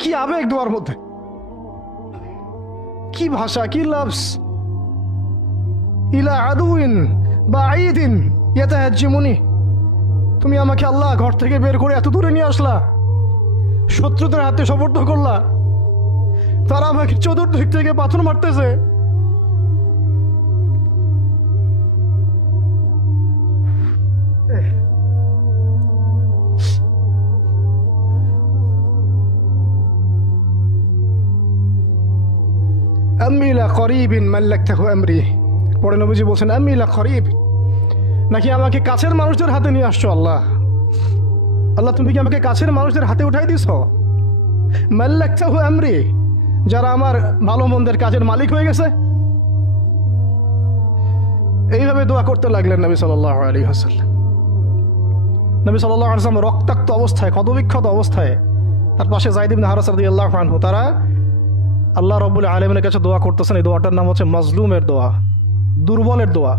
কি আবেগ দোয়ার মধ্যে, কি ভাষা, কি লফজ। ইলা আদুইন বাঈদিন ইয়াতাহাজ্জিমুনি, তুমি আমাকে আল্লাহ ঘর থেকে বের করে এত দূরে নিয়ে আসলা, শত্রুদের হাতে সোপর্দ করলা, তারা আমাকে চতুর্দিক থেকে পাথর মারতেছে। আম্মি লা করিবিন মাল্লাকতাহু আমরি, পরে নবীজি বলছেন আম্মি লা করিব, নাকি আমাকে কাছের মানুষদের হাতে নিয়ে আসছো আল্লাহ? আল্লাহ তুমি কি আমাকে কাছের মানুষদের হাতে উঠাই দিছ? মাল্লাকতাহু আমরি, যারা আমার ভালো মন্দের কাজের মালিক হয়ে গেছে। এইভাবে দোয়া করতে লাগলেন নবী সাল্লাল্লাহু আলাইহি ওয়াসাল্লাম। নবী সাল্লাল্লাহু আলাইহি ওয়াসাল্লাম রক্তাক্ত অবস্থায়, ক্ষতবিক্ষত অবস্থায়, তার পাশে যায়েদ ইবনে হারেসা রাদিয়াল্লাহু আনহু, তারা আল্লাহ রাব্বুল আলামিনের কাছে দোয়া করতেছেন। এই দোয়াটার নাম হচ্ছে মাজলুমের দোয়া, দুর্বলের দোয়া।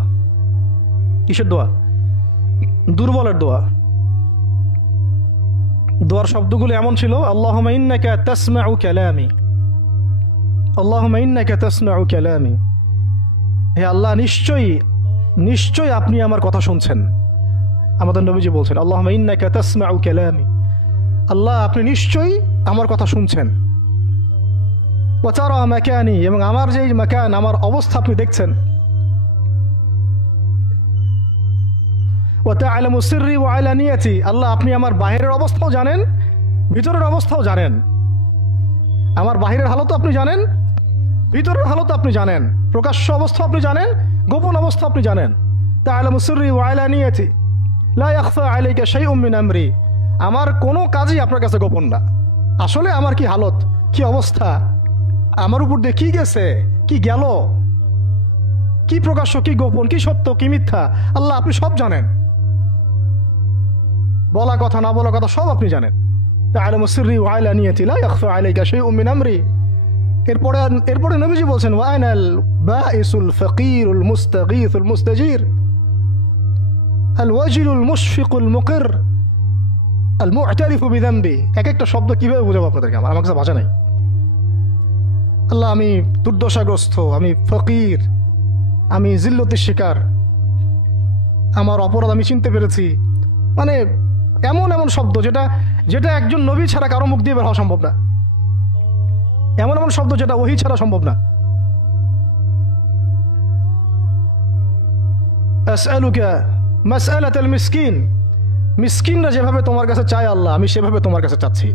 কিসের দোয়া? দুর্বলের দোয়া। দোয়ার শব্দগুলো এমন ছিল, আল্লাহুম্মা ইন্নাকা তাসমাউ কালামি, আল্লাহুম্মা ইন্নাকা তাসমাউ কালামি, হে আল্লাহ নিশ্চয়ই নিশ্চয়ই আপনি আমার কথা শুনছেন। আমাদের নবীজি বলছেন আল্লাহুম্মা ইন্নাকা তাসমাউ কালামি, আল্লাহ আপনি নিশ্চয়ই আমার কথা শুনছেন। ওয়া তারা মাকানি, এবং আমার যে মাকান, আমার অবস্থা আপনি দেখছেন। ওয়া তা'লামু সিররি ওয়া আলানিয়াতি, আল্লাহ আপনি আমার বাহিরের অবস্থাও জানেন, ভিতরের অবস্থাও জানেন। আমার বাহিরের হালতও আপনি জানেন, ভিতরের হালতও আপনি জানেন, প্রকাশ্য অবস্থা আপনি জানেন, গোপন অবস্থা আপনি জানেন। তা'লামু সিররি ওয়া আলানিয়াতি লা ইয়াখফা আলাইকা শাইউম মিন আমরি, আমার কোনো কাজই আপনার কাছে গোপন না। আসলে আমার কি হালত, কি অবস্থা, আমার উপর দিয়ে কি গেছে, কি গেল, কি প্রকাশ্য, কি গোপন, কি সত্য, কি মিথ্যা, আল্লাহ আপনি সব জানেন। বলা কথা না বলা কথা সব আপনি জানেন। তা'লামু সিররি ওয়া আলানিয়াতি লা ইয়াখফা আলাইকা শাইউম মিন আমরি। এরপরে নবীজি বলছেন ওয়া আনাল বাঈসুল ফাকিরুল মুস্তাগীসুল মুস্তাজির আল ওয়াজিলুল মুশফিকুল মুকির আল মু'তারিফু বিযামবি। এক একটা শব্দ কিভাবে বোঝাবো আপনাদেরকে, আমার কাছে ভাষা নাই। আল্লাহ আমি দুর্দশাগ্রস্ত, আমি ফকির, আমি জিল্লতের শিকার, আমার অপরাধ আমি চিনতে পেরেছি। মানে এমন এমন শব্দ যেটা যেটা একজন নবী ছাড়া কারো মুখ দিয়ে বের হওয়া সম্ভব না, এমন এমন শব্দ যেটা ওহী ছাড়া সম্ভব না। আসআলুকা মাসআলাতাল মিসকিন, মিসকিনরা যেভাবে তোমার কাছে চায় আল্লাহ, আমি সেভাবে তোমার কাছে চাচ্ছি।